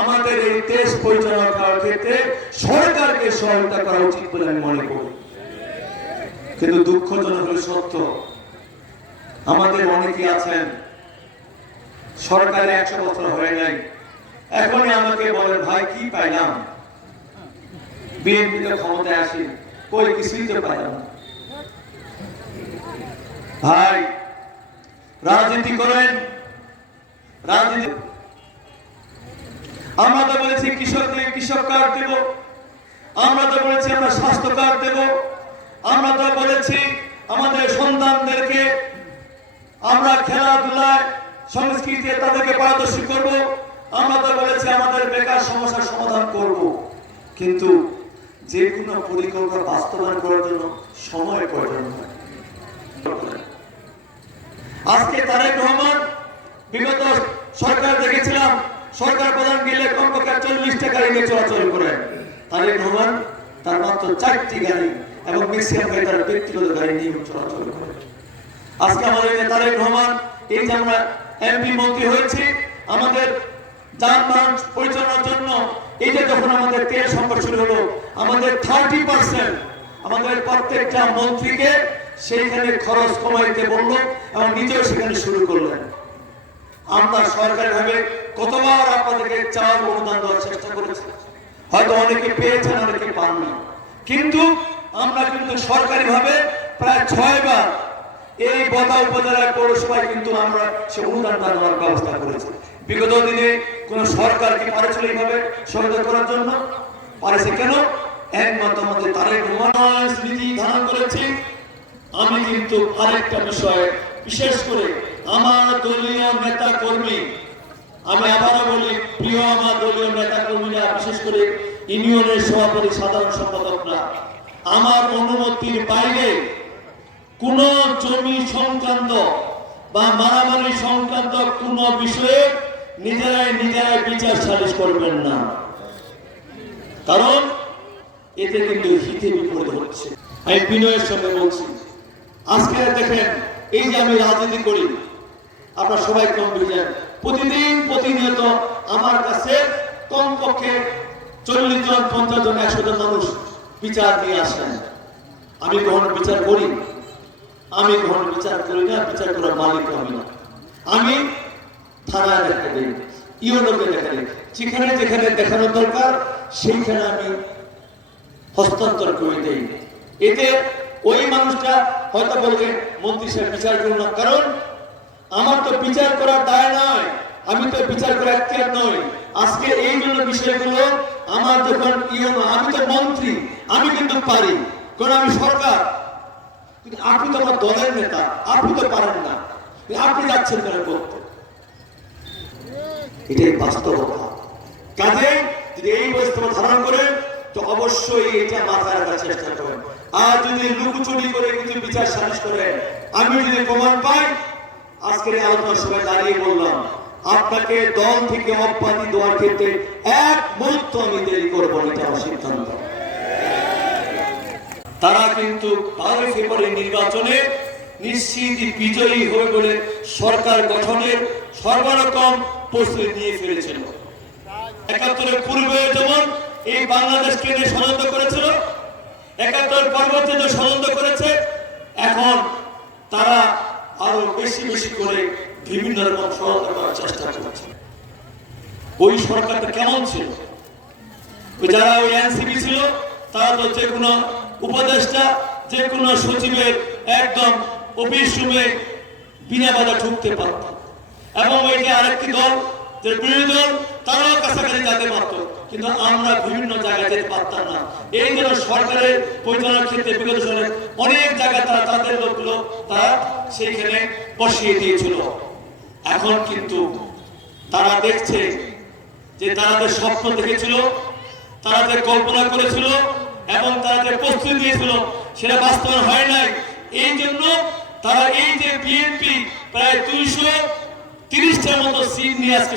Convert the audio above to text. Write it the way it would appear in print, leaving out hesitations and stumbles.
আমাদের এই দেশ পরিচালনা করার ক্ষেত্রে সরকারকে সহায়তা করা উচিত বলে আমি মনে করি। কিন্তু দুঃখজনক হলে সত্য, আমাদের অনেকে আছেন সরকারে 100 বছর হয়ে নাই, এখনই আমাকে বলেন ভাই কি পাইলাম, বিএনপিতে ক্ষমতায় আসি, কই কিছুই তো পাইলাম। ভাই রাজনীতি করেন, রাজনীতি আমরা তো বলেছি কৃষকদের কৃষক কার্ড দেব, আমরা তো বলেছি আমরা স্বাস্থ্য কার্ড দেব, আমরা তো বলেছি আমাদের সন্তানদেরকে আমরা খেলাধুলায় সংস্কৃতিতে তাদেরকে পারদর্শী করব, আমরা তো বলেছি আমাদের বেকার সমস্যার সমাধান করব। কিন্তু যে কোনো পরিকল্পনা বাস্তবায়ন করার জন্য সময় প্রয়োজন হয়। আজকে তারেক রহমান বিগত সরকার দেখেছিলাম সরকার প্রধান গেলে কমপক্ষে 40 টাকা নিয়ে চলাচল করে। তারেক রহমান তার মাত্র 4টি গাড়ি এবং ম্যাক্সিমাম গাড়ি তার ব্যক্তিগত গাড়ি নিয়ে চলাচল করে। আজকে আমাদের তারেক রহমান এই যে আমরা এমপি মন্ত্রী হয়েছি, আমাদের যানবাহন পরিচালনার জন্য এই যে যখন আমাদের তেল সংকট শুরু হলো, আমাদের 30% আমাদের প্রত্যেকটা মন্ত্রীকে সেইখানে খরচ কমাইতে বললো এবং নিজেও সেখানে শুরু করলেন। আমরা সরকারি ভাবে কতবার আপনাদেরকে চাল অনুদান দেওয়ার চেষ্টা করেছি, হয়তো অনেকে পেয়েছেন অনেকে পাননি, কিন্তু আমরা কিন্তু সরকারি ভাবে প্রায় 6 বার এই বদা উপজেলার পৌরসভায় কিন্তু আমরা সে অনুদান দেওয়ার ব্যবস্থা করেছি। বিগত দিনে কোন সরকার কি পারেছিল এইভাবে সহায়তা করার জন্য? পারেছে কেন? একমাত্র আমাদের তারেক রহমান নীতি ধারণ করেছি। আমি কিন্তু আরেকটা বিষয় বিশেষ করে আমার দলীয় নেতা কর্মী, আমি আবারও বলি প্রিয় আমার দলীয় নেতা কর্মীরা, বিশেষ করে ইউনিয়নের সভাপতি সাধারণ সম্পাদকরা, আমার অনুমতির বাইরে কোন জমি সংক্রান্ত বা মারামারি সংক্রান্ত কোন বিষয়ে নিজেরাই বিচার সালিশ করবেন না, কারণ এতে কিন্তু হিতে বিপরীত হচ্ছে। আমি বিনয়ের সঙ্গে বলছি, আজকে দেখেন এই যে আমি রাজনীতি করি, আপনারা সবাই কম বুঝেন, প্রতিনিয়ত আমার কাছে কমপক্ষে 40 জন 50 জন 100 জন মানুষ বিচার নিয়ে আসেন। আমি কখনো বিচার করি? আমি কখনো বিচার করি না, বিচার করার মালিক আমি না। আমি থানায় দেখা দিই, ইউনোকে দেখা দিই, যেখানে যেখানে দেখানো দরকার সেইখানে আমি হস্তান্তর করে দিই। এতে ওই মানুষটা হয়তো বলবে মন্ত্রী সাহেব বিচার করুন না, কারণ আমার তো বিচার করার দায় নয়, আমি তো বিচার করার এখতিয়ার নই। আজকে এই জন্য বিষয়গুলো আমার যখন ইউনো, আমি তো মন্ত্রী, আমি কিন্তু পারি, কারণ আমি সরকার। কিন্তু আপনি তো আমার দলের নেতা, আপনি তো পারেন না, আপনি যাচ্ছেন কেন করতে? এটাই বাস্তবতা। কাজে যদি এই বস্তু ধারণ করেন তো অবশ্যই এটা মাথায় রাখার চেষ্টা করেন। আর যদি লুকোচুরি করে কিছু বিচার সালিশ করেন, আমি যদি প্রমাণ পাই, আজকের আলোচনার সময় দাঁড়িয়ে বললাম আপনাকে দল থেকে অব্যাহতি দেওয়ার ক্ষেত্রে 1 মুহূর্ত আমি দেরি করবো না, এটা আমার সিদ্ধান্ত। তারা কিন্তু 12 ফেব্রুয়ারি নির্বাচনে নিশ্চিত বিজয়ী হবে বলে সরকার গঠনের সর্বরকম প্রস্তুতি নিয়ে ফেলেছিল। 71 পূর্বে যেমন এই বাংলাদেশকে নিয়ে ষড়যন্ত্র করেছিল, 71 পরবর্তী যে ষড়যন্ত্র করেছে, এখন তারা আরো বেশি বেশি করে বিভিন্ন রকম ষড়যন্ত্র করার চেষ্টা করছে। ওই সরকারটা কেমন ছিল? যারা ওই এনসিপি ছিল তারা তো যে কোনো উপদেষ্টা, যে কোনো সচিবের একদম অফিস রুমে বিনা বাধা ঢুকতে পারত, এবং ওই যে আরেকটি দল যে বিরোধী দল তারাও কাছাকাছি যেতে পারত, কিন্তু আমরা বিভিন্ন জায়গায় যেতে পারতাম না। এই জন্য সরকারের পরিচালনার ক্ষেত্রে বিগত সালে অনেক জায়গায় তারা তাদের লোকগুলো তারা সেইখানে বসিয়ে দিয়েছিল। এখন কিন্তু তারা দেখছে যে তারা যে স্বপ্ন দেখেছিল, তারা যে কল্পনা করেছিল এবং তারা যে প্রস্তুতি দিয়েছিল সেটা বাস্তবায়ন হয় নাই। এই জন্য তারা এই যে বিএনপি প্রায় 230টার মতো সিট নিয়ে আজকে